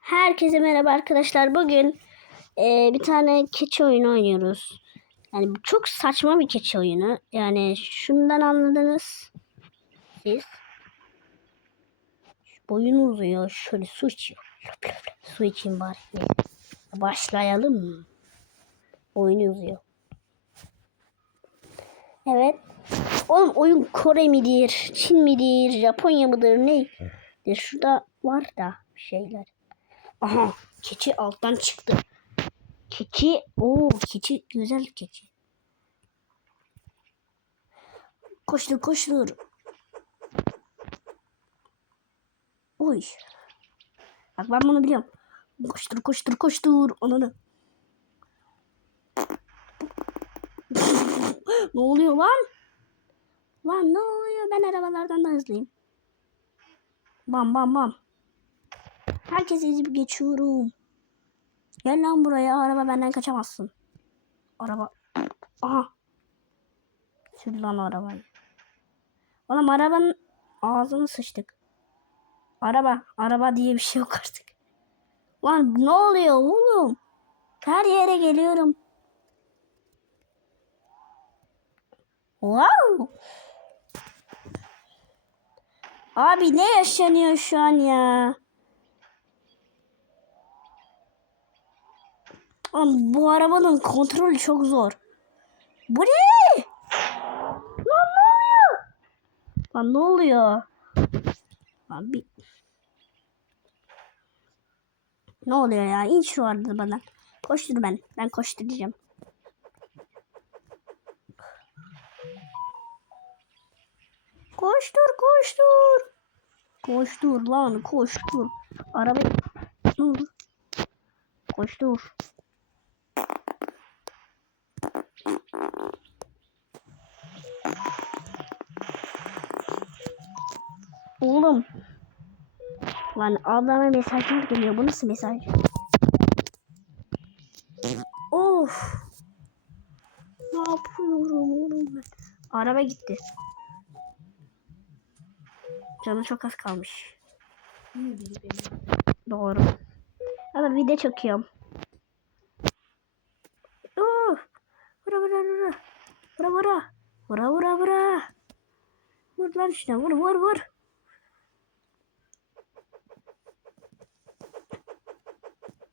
Herkese merhaba arkadaşlar. Bugün e, bir tane keçi oyunu oynuyoruz. Yani çok saçma bir keçi oyunu. Yani şundan anladınız siz. Boyun uzuyor. Şöyle su içiyor. Su içeyim bari. Başlayalım mı? Boyun uzuyor. Evet. Oğlum oyun Kore midir? Çin midir? Japonya mıdır? Nedir? Şurada var da şeyler. Aha keçi alttan çıktı. Keçi o keçi güzel keçi. Koştur koştur. Oy. Bak ben bunu biliyorum. Koştur koştur koştur. Ananı. ne oluyor lan? Lan ne oluyor? Ben arabalardan da hızlıyım. Bam bam bam. Herkes ezip geçiyorum. Gel lan buraya. Araba benden kaçamazsın. Araba. Aha. Sür lan arabayı. Oğlum arabanın ağzını sıçtık. Araba. Araba diye bir şey yok artık. Lan ne oluyor oğlum? Her yere geliyorum. Wow. Abi ne yaşanıyor şu an ya? Oğlum bu arabanın kontrolü çok zor. Bu ne? Lan ne oluyor? Lan ne oluyor? Lan bir... Ne oluyor ya? İn şu arada bana. Koştur ben. Ben koşturacağım. Koştur koştur. Koştur lan koştur. Araba ne? Koştur. Oğlum. Lan ablama mesajlar geliyor. Bu nasıl mesaj? Of. Ne yapıyorum oğlum ben? Araba gitti. Canı çok az kalmış. Doğru. Ama video çekiyorum. Oh! Vura vura vura. Vura vura. Vura vura vura. Vur lan şuna vur vur vur.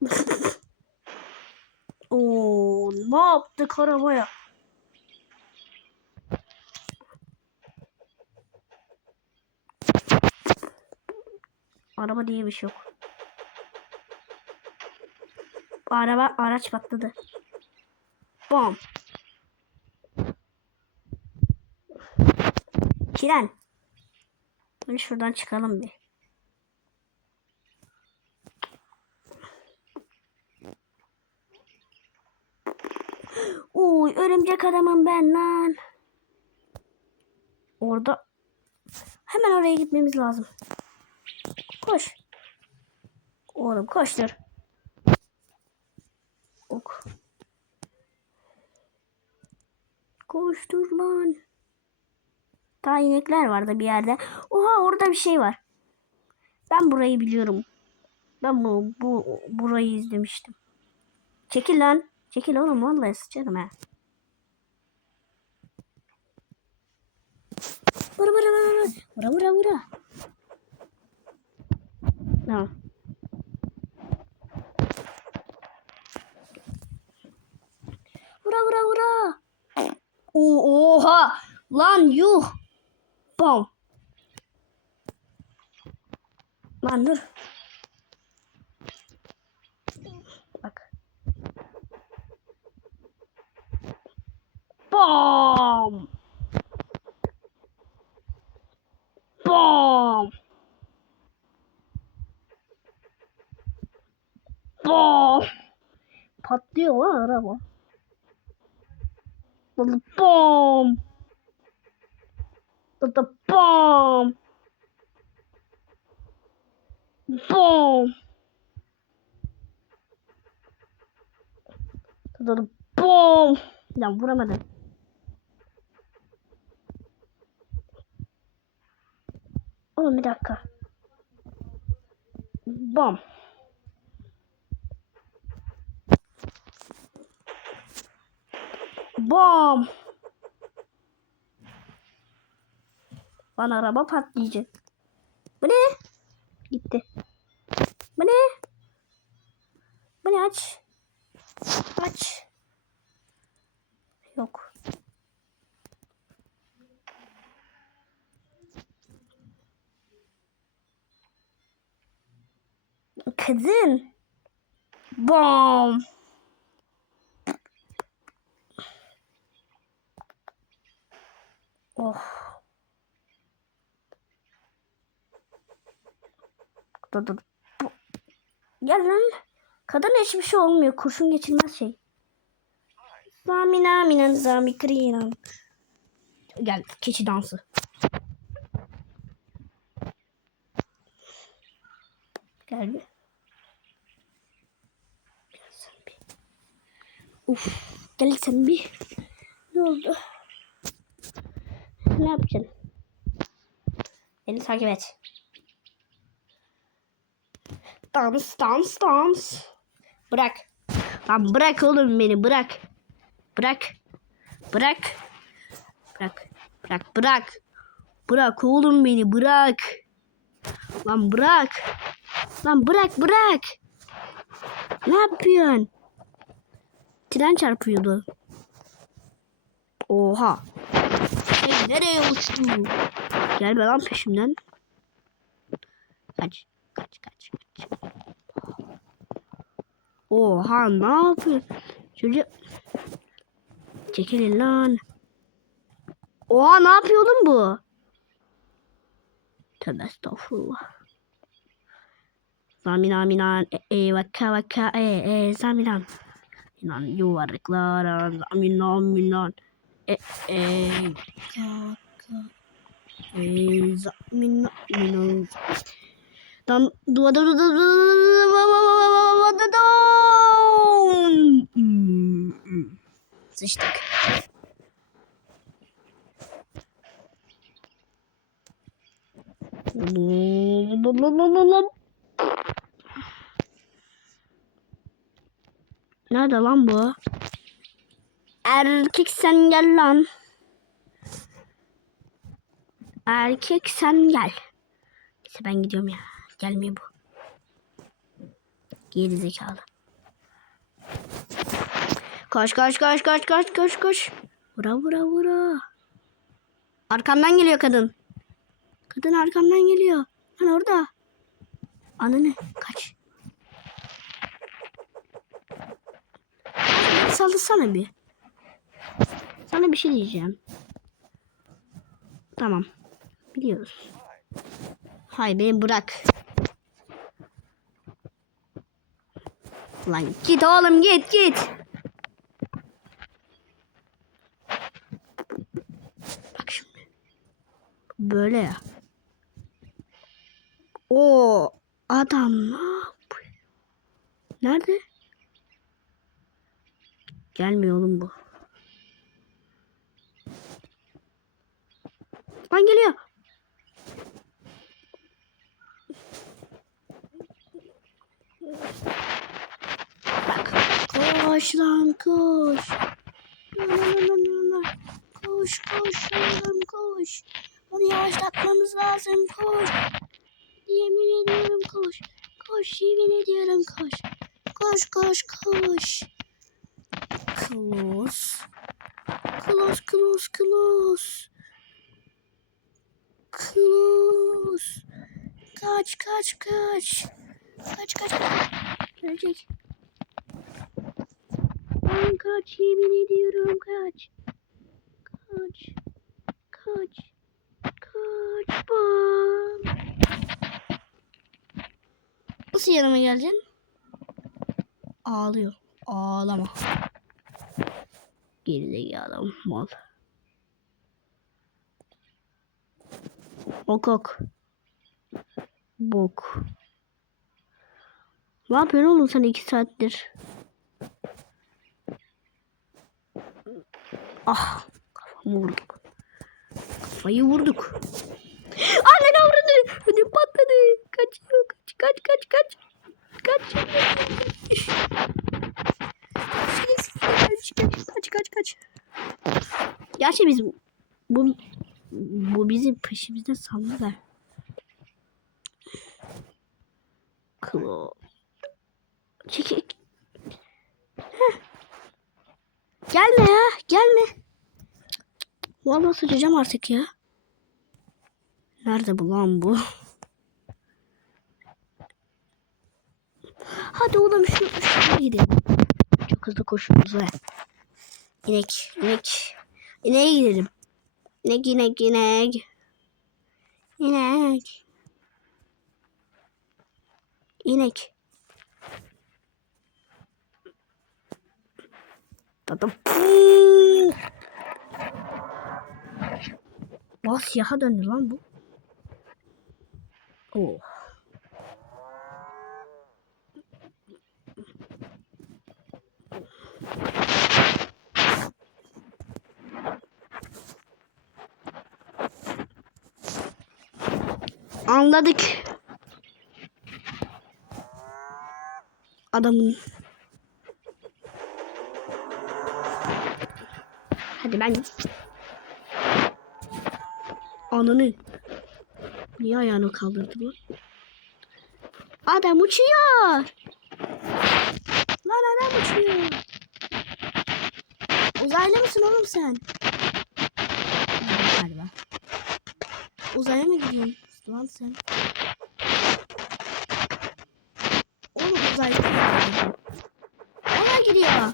Oo, ne yaptık arabaya? Araba diye bir şey yok. Araba araç patladı. Bom. Kiren. Hadi şuradan çıkalım bir. Uy örümcek adamım ben lan. Orada hemen oraya gitmemiz lazım. Koş. Oğlum koştur. Ok. Koştur lan. Daha inekler vardı bir yerde. Oha orada bir şey var. Ben burayı biliyorum. Ben bu, bu burayı izlemiştim. Çekil lan. Çekil oğlum vallahi sıçarım ha. Vura vura vura vura. Vura vura. Tamam. Vura vura vura. Oo, oha. Lan yuh. Bom. Lan dur. Bak. Bom. Bom. Bom. Patlıyor lan araba. Bom patladı. Bom. Bom. Patladı. Bom. Ya vuramadım. Oğlum bir dakika. Bom. Bom. Lan araba patlayacak. Bu ne? Gitti. Bu ne? Bu ne aç? Aç. Yok. Kadın. Bom. Oh. Dur dur. Bu. Gel lan. Kadın hiçbir şey olmuyor. Kurşun geçirmez şey. Zamina minan zami krinan. Gel keçi dansı. Gel bir. Uf. Gel sen bir. Ne oldu? Ne yapacaksın? Beni takip et. Dans dans dans. Bırak. Lan bırak oğlum beni bırak. Bırak. Bırak. Bırak. Bırak bırak. Bırak oğlum beni bırak. Lan bırak. Lan bırak bırak. Ne yapıyorsun? Tren çarpıyordu. Oha. Hey, nereye uçtu? Gelme lan peşimden. Kaç kaç kaç. Oha ne yapıyor? Çocuk. Çekilin lan. Oha ne yapıyor oğlum bu? Tövbe estağfurullah. Zaminan minan e e vaka vaka e e zaminan. Minan yuvarlıklar zaminan minan e e kaka e zaminan minan. Dan dua Sıçtık. Nerede lan bu? Erkek sen gel lan. Erkek sen gel. İşte ben gidiyorum ya. Gelmiyor bu. Geri zekalı. Koş koş koş koş koş koş koş. Vura vura vura. Arkamdan geliyor kadın. Kadın arkamdan geliyor. Lan orada. Ananı kaç. Saldırsana bir. Sana bir şey diyeceğim. Tamam. Biliyoruz. Hay beni bırak. Lan git oğlum git git. Bak şimdi. Böyle ya. O adam ne yapıyor? Nerede? Gelmiyor oğlum bu. Lan geliyor. Bak. Koş lan koş. Koş koş oğlum koş. Onu yavaşlatmamız lazım koş. Yemin ediyorum koş. Koş yemin ediyorum koş. Koş koş koş. Close. Close close close. Close. Kaç kaç kaç. Kaç kaç. Gelecek. Lan kaç yemin ediyorum kaç. Kaç. Kaç. Kaç. Bam. Nasıl yanıma geleceksin? Ağlıyor. Ağlama. Gerizekalı mal. Ok ok. Bok. Ne yapıyorsun oğlum sen iki saattir? Ah kafamı vurduk. Kafayı vurduk. Anne ne vurdu? Ödüm patladı. Kaçıyor kaç kaç kaç kaç. Kaç. Kaç kaç kaç kaç. Gerçi biz bu bu bizi peşimizde saldılar. Klo. Çekik. Gelme ya, gelme. Vallahi sıçacağım artık ya. Nerede bu lan bu? Hadi oğlum şu şuraya gidelim. Çok hızlı koşuyoruz ve. İnek, inek. İneğe gidelim. İnek, inek, inek. İnek. İnek. Tadım. Bak siyaha döndü lan bu. Oh. Anladık. Adamın. Hadi ben. Ananı. Niye ayağını kaldırdı bu? Adam uçuyor. Lan adam uçuyor. Uzaylı mısın oğlum sen? Galiba. Uzaya mı gidiyorsun lan sen? Oğlum uzaylı? Ona gidiyor.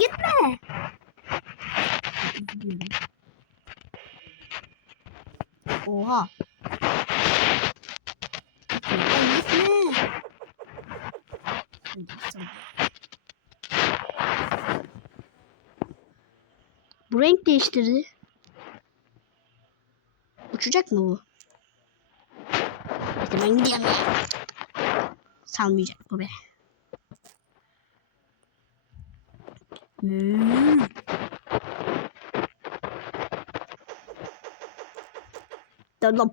Gitme. Gidiyorum. Oha. Bu renk değiştirdi. Uçacak mı bu? İşte ben gidiyorum ya. Salmayacak bu be. Hmm. Tamam.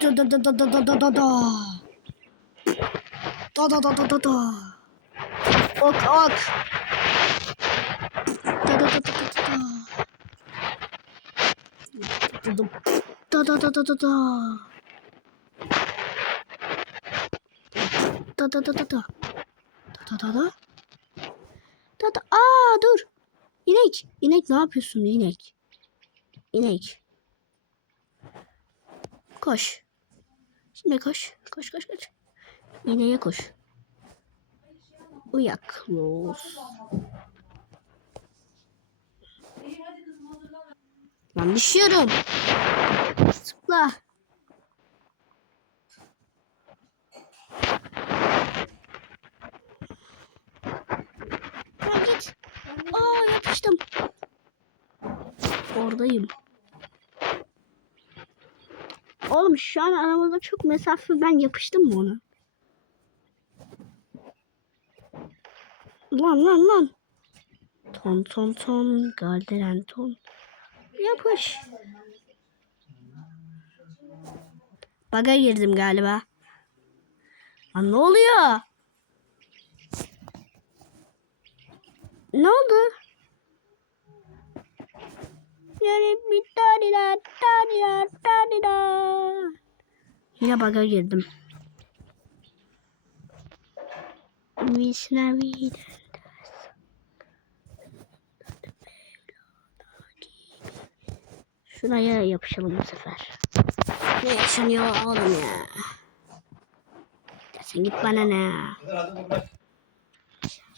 Da da da da da da da da da. Da da da da da da. Ok ok. Da da da da da da da. Da da da da da da. Da da da da da. Da da da da. Da. Aa dur. İnek. İnek ne yapıyorsun inek? İnek. Koş. Şimdi koş. Koş koş koş. İneğe koş. Uyaklaş. Ben düşüyorum. Zıpla. Ya git. Aa yapıştım. Oradayım. Oğlum şu an aramızda çok mesafe ben yapıştım mı ona? Lan lan lan. Ton ton ton galderen ton. Yapış. Baga girdim galiba. Lan ne oluyor? Ne oldu? Yani bir daha, tane daha. Yine baga girdim. Misna vida. Şuraya yapışalım bu sefer. Ne yaşanıyor oğlum? Ya sen git bana ne?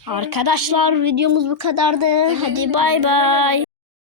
Arkadaşlar videomuz bu kadardı. Hadi bay bay.